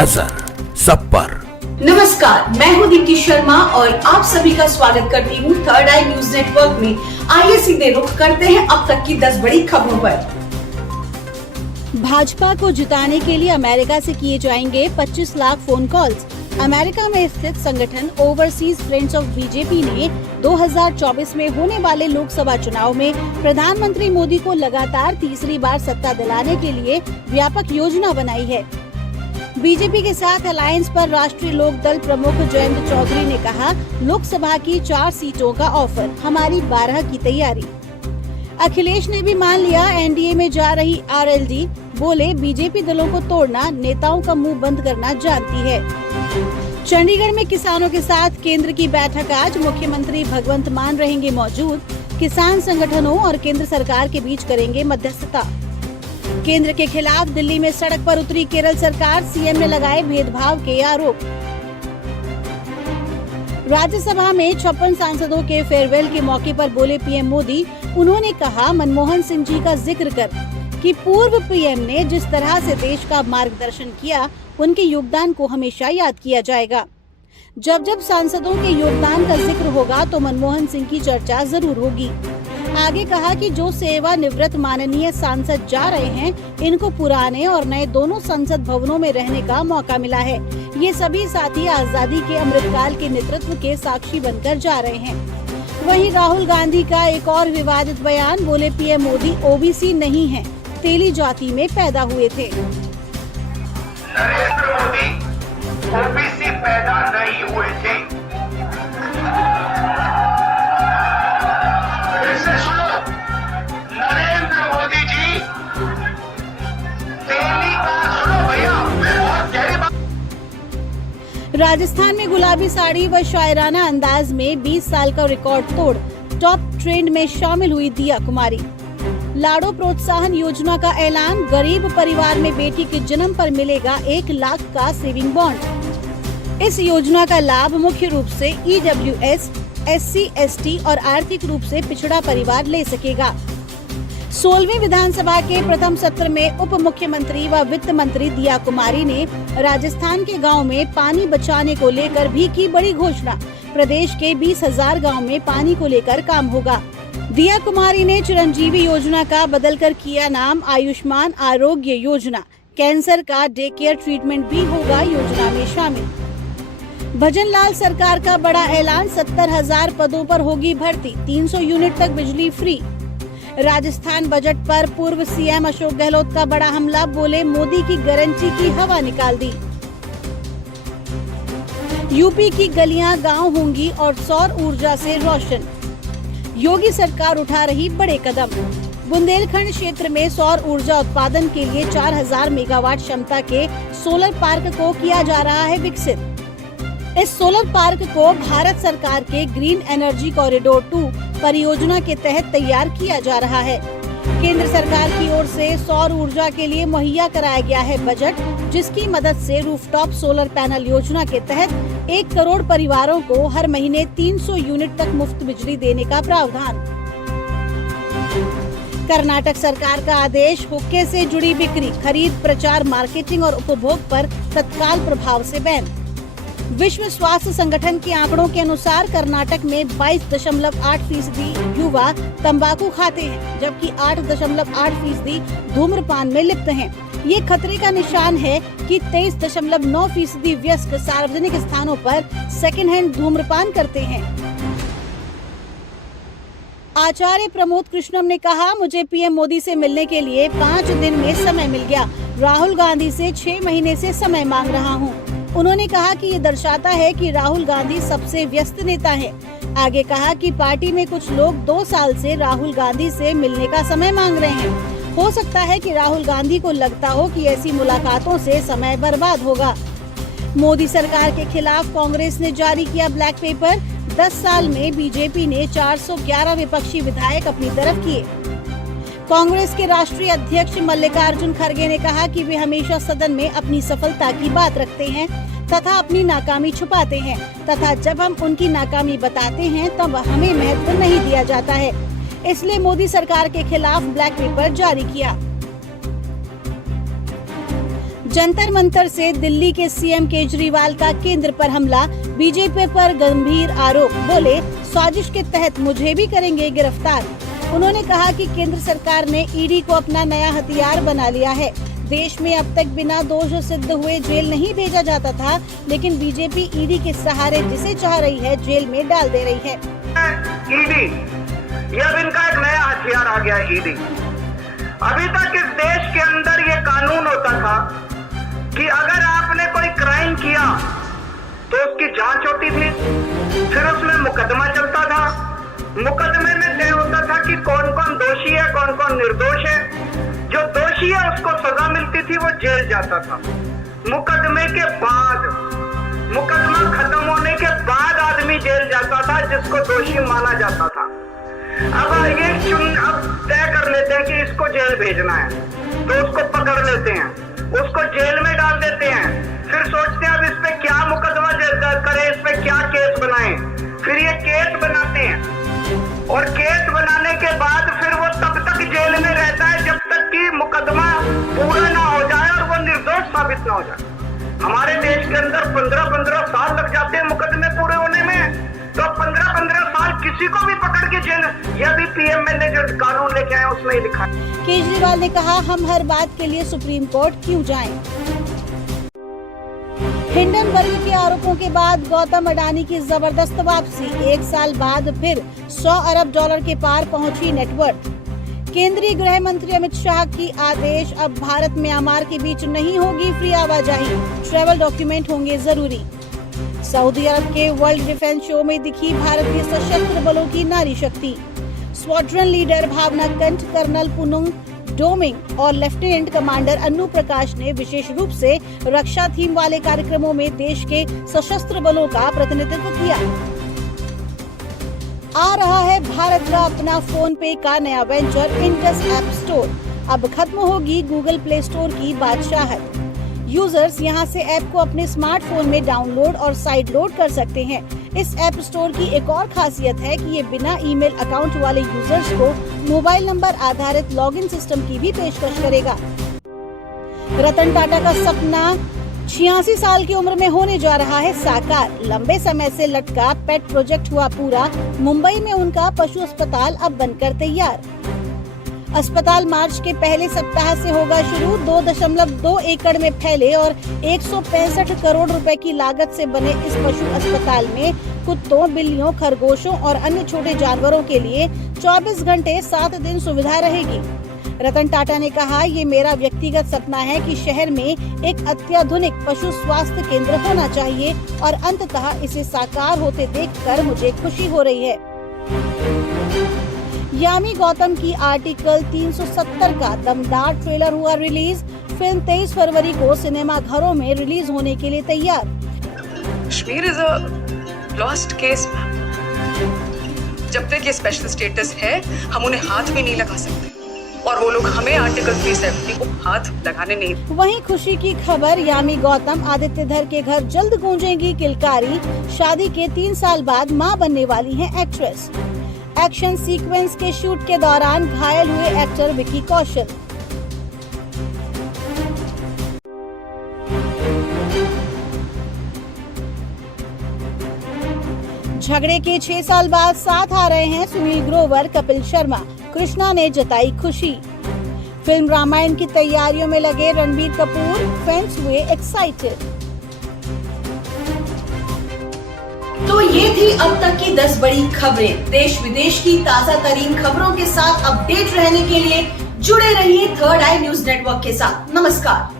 नजर सब पर। नमस्कार, मैं हूं दीप्ति शर्मा और आप सभी का स्वागत करती हूं थर्ड आई न्यूज नेटवर्क में। आइए सीधे रुख करते हैं अब तक की 10 बड़ी खबरों पर। भाजपा को जिताने के लिए अमेरिका से किए जाएंगे 25 लाख फोन कॉल्स। अमेरिका में स्थित संगठन ओवरसीज फ्रेंड्स ऑफ बीजेपी ने 2024 में होने वाले लोकसभा चुनाव में प्रधानमंत्री मोदी को लगातार तीसरी बार सत्ता दिलाने के लिए व्यापक योजना बनाई है। बीजेपी के साथ अलायंस पर राष्ट्रीय लोक दल प्रमुख जयंत चौधरी ने कहा, लोकसभा की 4 सीटों का ऑफर, हमारी 12 की तैयारी। अखिलेश ने भी मान लिया एनडीए में जा रही आरएलडी, बोले बीजेपी दलों को तोड़ना, नेताओं का मुंह बंद करना जानती है। चंडीगढ़ में किसानों के साथ केंद्र की बैठक आज, मुख्यमंत्री भगवंत मान रहेंगे मौजूद। किसान संगठनों और केंद्र सरकार के बीच करेंगे मध्यस्थता। केंद्र के खिलाफ दिल्ली में सड़क पर उतरी केरल सरकार, सीएम ने लगाए भेदभाव के आरोप। राज्यसभा में 56 सांसदों के फेयरवेल के मौके पर बोले पीएम मोदी, उन्होंने कहा मनमोहन सिंह जी का जिक्र कर कि पूर्व पीएम ने जिस तरह से देश का मार्गदर्शन किया, उनके योगदान को हमेशा याद किया जाएगा। जब जब सांसदों के योगदान का जिक्र होगा तो मनमोहन सिंह की चर्चा जरूर होगी। आगे कहा कि जो सेवानिवृत्त माननीय सांसद जा रहे हैं, इनको पुराने और नए दोनों संसद भवनों में रहने का मौका मिला है। ये सभी साथी आजादी के अमृतकाल के नेतृत्व के साक्षी बनकर जा रहे हैं। वहीं राहुल गांधी का एक और विवादित बयान, बोले पीएम मोदी ओबीसी नहीं है, तेली जाति में पैदा हुए थे। नरेंद्र मोदी ओबीसी पैदा नहीं हुए थे। ऐसे सुनो, नरेंद्र मोदी जी तेली का सुनो भैया, मैं बहुत गहरी बात। राजस्थान में गुलाबी साड़ी व शायराना अंदाज में 20 साल का रिकॉर्ड तोड़ टॉप ट्रेंड में शामिल हुई दिया कुमारी। लाड़ो प्रोत्साहन योजना का ऐलान, गरीब परिवार में बेटी के जन्म पर मिलेगा 1 लाख का सेविंग बॉन्ड। इस योजना का लाभ मुख्य रूप से ईडब्ल्यूएस, एससी, एसटी और आर्थिक रूप से पिछड़ा परिवार ले सकेगा। 16वीं विधानसभा के प्रथम सत्र में उप मुख्यमंत्री व वित्त मंत्री दिया कुमारी ने राजस्थान के गाँव में पानी बचाने को लेकर भी की बड़ी घोषणा। प्रदेश के 20,000 गाँव में पानी को लेकर काम होगा। दिया कुमारी ने चिरंजीवी योजना का बदलकर किया नाम आयुष्मान आरोग्य योजना। कैंसर का डे केयर ट्रीटमेंट भी होगा योजना में शामिल। भजनलाल सरकार का बड़ा ऐलान, 70,000 पदों पर होगी भर्ती, 300 यूनिट तक बिजली फ्री। राजस्थान बजट पर पूर्व सीएम अशोक गहलोत का बड़ा हमला, बोले मोदी की गारंटी की हवा निकाल दी। यूपी की गलियां गांव होंगी और सौर ऊर्जा से रोशन, योगी सरकार उठा रही बड़े कदम। बुंदेलखंड क्षेत्र में सौर ऊर्जा उत्पादन के लिए 4000 मेगावाट क्षमता के सोलर पार्क को किया जा रहा है विकसित। इस सोलर पार्क को भारत सरकार के ग्रीन एनर्जी कॉरिडोर 2 परियोजना के तहत तैयार किया जा रहा है। केंद्र सरकार की ओर से सौर ऊर्जा के लिए मुहैया कराया गया है बजट, जिसकी मदद से रूफटॉप सोलर पैनल योजना के तहत 1 करोड़ परिवारों को हर महीने 300 यूनिट तक मुफ्त बिजली देने का प्रावधान। कर्नाटक सरकार का आदेश, हुक्के से जुड़ी बिक्री, खरीद, प्रचार, मार्केटिंग और उपभोग पर तत्काल प्रभाव से बैन। विश्व स्वास्थ्य संगठन के आंकड़ों के अनुसार कर्नाटक में 22.8% युवा तंबाकू खाते हैं, जबकि 8.8% धूम्रपान में लिप्त हैं। ये खतरे का निशान है कि 23.9% वयस्क सार्वजनिक स्थानों पर सेकेंड हैंड धूम्रपान करते हैं। आचार्य प्रमोद कृष्णम ने कहा, मुझे पीएम मोदी से मिलने के लिए 5 दिन में समय मिल गया। राहुल गांधी से 6 महीने से समय मांग रहा हूँ। उन्होंने कहा कि ये दर्शाता है कि राहुल गांधी सबसे व्यस्त नेता है। आगे कहा कि पार्टी में कुछ लोग 2 साल से राहुल गांधी से मिलने का समय मांग रहे हैं। हो सकता है कि राहुल गांधी को लगता हो कि ऐसी मुलाकातों से समय बर्बाद होगा। मोदी सरकार के खिलाफ कांग्रेस ने जारी किया ब्लैक पेपर। 10 साल में बीजेपी ने 411 विपक्षी विधायक अपनी तरफ किए। कांग्रेस के राष्ट्रीय अध्यक्ष मल्लिकार्जुन खड़गे ने कहा कि वे हमेशा सदन में अपनी सफलता की बात रखते हैं तथा अपनी नाकामी छुपाते हैं, तथा जब हम उनकी नाकामी बताते हैं तब हमें महत्व नहीं दिया जाता है। इसलिए मोदी सरकार के खिलाफ ब्लैक पेपर जारी किया। जंतर मंतर से दिल्ली के सीएम केजरीवाल का केंद्र पर हमला, बीजेपी पर गंभीर आरोप, बोले साजिश के तहत मुझे भी करेंगे गिरफ्तार। उन्होंने कहा कि केंद्र सरकार ने ईडी को अपना नया हथियार बना लिया है। देश में अब तक बिना दोष सिद्ध हुए जेल नहीं भेजा जाता था, लेकिन बीजेपी ईडी के सहारे जिसे चाह रही है जेल में डाल दे रही है। ईडी, यह इनका एक नया हथियार आ गया है ईडी। अभी तक इस देश के अंदर ये कानून होता था कि अगर आपने कोई क्राइम किया तो उसकी जांच होती थी, फिर उसमें मुकदमा चलता था। मुकदमे में तय होता था कि कौन कौन दोषी है, कौन कौन निर्दोष है। जो दोषी है उसको सजा मिलती थी, वो जेल जाता था। मुकदमे के बाद, मुकदमा खत्म होने के बाद आदमी जेल जाता था जिसको दोषी माना जाता था। अब तय कर लेते हैं कि इसको जेल भेजना है, तो उसको पकड़ लेते हैं, उसको जेल में डाल देते हैं। फिर सोचते हैं अब इस पे क्या मुकदमा करें, इस पे क्या केस बनाएं। फिर ये केस बनाते हैं और केस बनाने के बाद फिर वो तब तक जेल में रहता है जब तक कि मुकदमा पूरा ना हो जाए और वो निर्दोष साबित ना हो जाए। हमारे देश के अंदर 15-15 साल लग जाते हैं मुकदमे पूरे होने में, तो 15-15 साल किसी को भी पकड़ के जेल, यह भी पीएम ने जो कानून लेके आए उसमें ही लिखा है। केजरीवाल ने कहा, हम हर बात के लिए सुप्रीम कोर्ट क्यों जाएं? हिंडनबर्ग के आरोपों के बाद गौतम अडानी की जबरदस्त वापसी, 1 साल बाद फिर $100 अरब के पार पहुंची नेटवर्थ। केंद्रीय गृह मंत्री अमित शाह की आदेश, अब भारत म्यांमार के बीच नहीं होगी फ्री आवाजाही, ट्रैवल डॉक्यूमेंट होंगे जरूरी। सऊदी अरब के वर्ल्ड डिफेंस शो में दिखी भारतीय सशस्त्र बलों की नारी शक्ति। स्क्वाड्रन लीडर भावना कंठ, कर्नल पुनुंग डोमिंग और लेफ्टिनेंट कमांडर अन्नू प्रकाश ने विशेष रूप से रक्षा थीम वाले कार्यक्रमों में देश के सशस्त्र बलों का प्रतिनिधित्व किया। आ रहा है भारत का अपना फोन पे का नया वेंचर इंडस ऐप स्टोर। अब खत्म होगी गूगल प्ले स्टोर की बादशाहत। यूजर्स यहां से ऐप को अपने स्मार्टफोन में डाउनलोड और साइड लोड कर सकते हैं। इस ऐप स्टोर की एक और खासियत है कि ये बिना ईमेल अकाउंट वाले यूजर्स को मोबाइल नंबर आधारित लॉगिन सिस्टम की भी पेशकश करेगा। रतन टाटा का सपना 86 साल की उम्र में होने जा रहा है साकार। लंबे समय से लटका पेट प्रोजेक्ट हुआ पूरा। मुंबई में उनका पशु अस्पताल अब बनकर तैयार। अस्पताल मार्च के पहले सप्ताह से होगा शुरू। 2.2 एकड़ में फैले और 165 करोड़ रुपए की लागत से बने इस पशु अस्पताल में कुत्तों, बिल्लियों, खरगोशों और अन्य छोटे जानवरों के लिए 24 घंटे 7 दिन सुविधा रहेगी। रतन टाटा ने कहा, ये मेरा व्यक्तिगत सपना है कि शहर में एक अत्याधुनिक पशु स्वास्थ्य केंद्र होना चाहिए और अंततः इसे साकार होते देखकर मुझे खुशी हो रही है। यामी गौतम की आर्टिकल 370 का दमदार ट्रेलर हुआ रिलीज। फिल्म 23 फरवरी को सिनेमा घरों में रिलीज होने के लिए तैयार। Kashmir is a lost case. जब तक ये स्पेशल स्टेटस है हम उन्हें हाथ भी नहीं लगा सकते और वो लोग हमें आर्टिकल 370 को हाथ लगाने नहीं। वहीं खुशी की खबर, यामी गौतम आदित्य धर के घर जल्द गूंजेगी किलकारी। शादी के 3 साल बाद मां बनने वाली हैं एक्ट्रेस। एक्शन सीक्वेंस के शूट के दौरान घायल हुए एक्टर विकी कौशल। झगड़े के 6 साल बाद साथ आ रहे हैं सुनील ग्रोवर, कपिल शर्मा। कृष्णा ने जताई खुशी। फिल्म रामायण की तैयारियों में लगे रणबीर कपूर, फैंस हुए एक्साइटेड। तो ये थी अब तक की 10 बड़ी खबरें। देश विदेश की ताजा तरीन खबरों के साथ अपडेट रहने के लिए जुड़े रहिए थर्ड आई न्यूज नेटवर्क के साथ। नमस्कार।